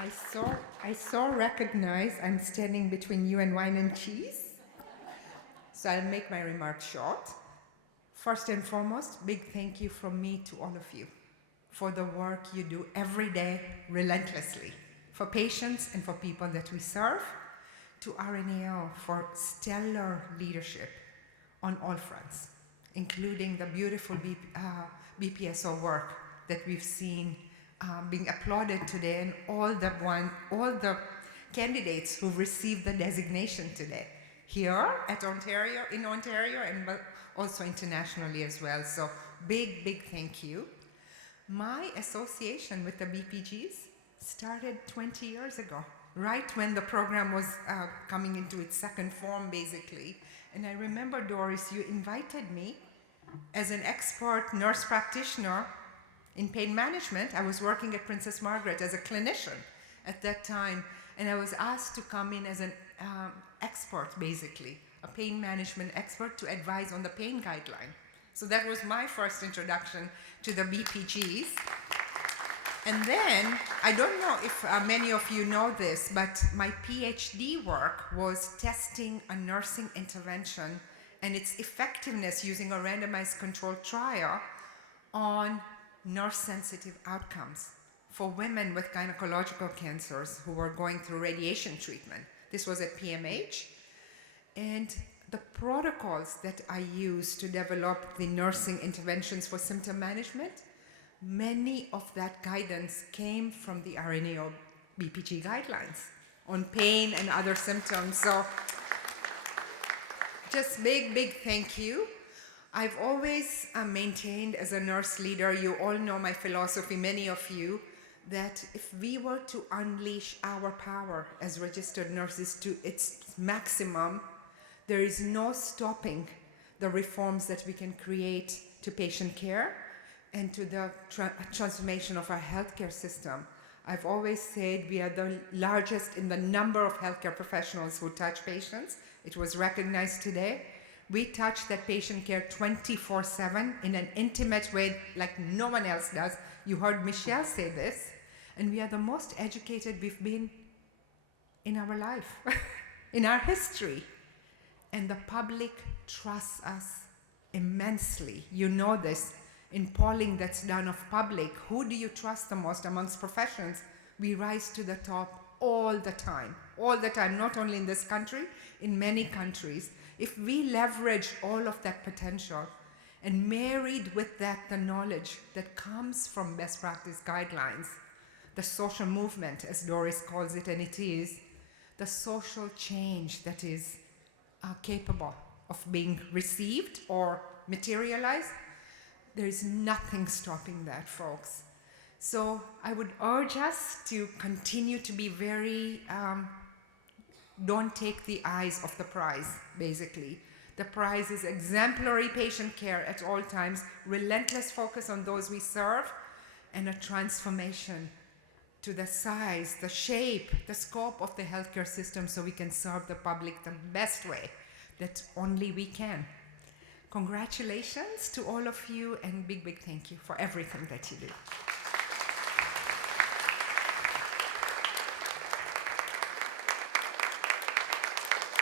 I so recognize I'm standing between you and wine and cheese, so I'll make my remarks short. First and foremost, big thank you from me to all of you for the work you do every day relentlessly for patients and for people that we serve, to RNAO for stellar leadership on all fronts, including the beautiful BPSO work that we've seen being applauded today, and all the candidates who received the designation today here at Ontario, and but also internationally as well. So big thank you. My association with the BPGs started 20 years ago, right when the program was coming into its second form, basically. And I remember, Doris, you invited me as an expert nurse practitioner in pain management. I was working at Princess Margaret as a clinician at that time, and I was asked to come in as an expert, basically, a pain management expert to advise on the pain guideline. So that was my first introduction to the BPGs. And then, I don't know if many of you know this, but my PhD work was testing a nursing intervention and its effectiveness using a randomized controlled trial on nurse-sensitive outcomes for women with gynecological cancers who were going through radiation treatment. This was at PMH. And the protocols that I used to develop the nursing interventions for symptom management, many of that guidance came from the RNAO BPG guidelines on pain and other symptoms. So just big thank you. I've always maintained as a nurse leader, you all know my philosophy, many of you, that if we were to unleash our power as registered nurses to its maximum, there is no stopping the reforms that we can create to patient care and to the transformation of our healthcare system. I've always said we are the largest in the number of healthcare professionals who touch patients. It was recognized today. We touch that patient care 24/7 in an intimate way like no one else does. You heard Michelle say this. And we are the most educated we've been in our life, in our history. And the public trusts us immensely. You know this. In polling that's done of public, who do you trust the most amongst professions? We rise to the top all the time, not only in this country, in many countries. If we leverage all of that potential and married with that the knowledge that comes from best practice guidelines, the social movement, as Doris calls it, and it is, the social change that is capable of being received or materialized, there is nothing stopping that, folks. So I would urge us to continue to be very, don't take the eyes off the prize, basically. The prize is exemplary patient care at all times, relentless focus on those we serve, and a transformation to the size, the shape, the scope of the healthcare system so we can serve the public the best way that only we can. Congratulations to all of you, and big thank you for everything that you do.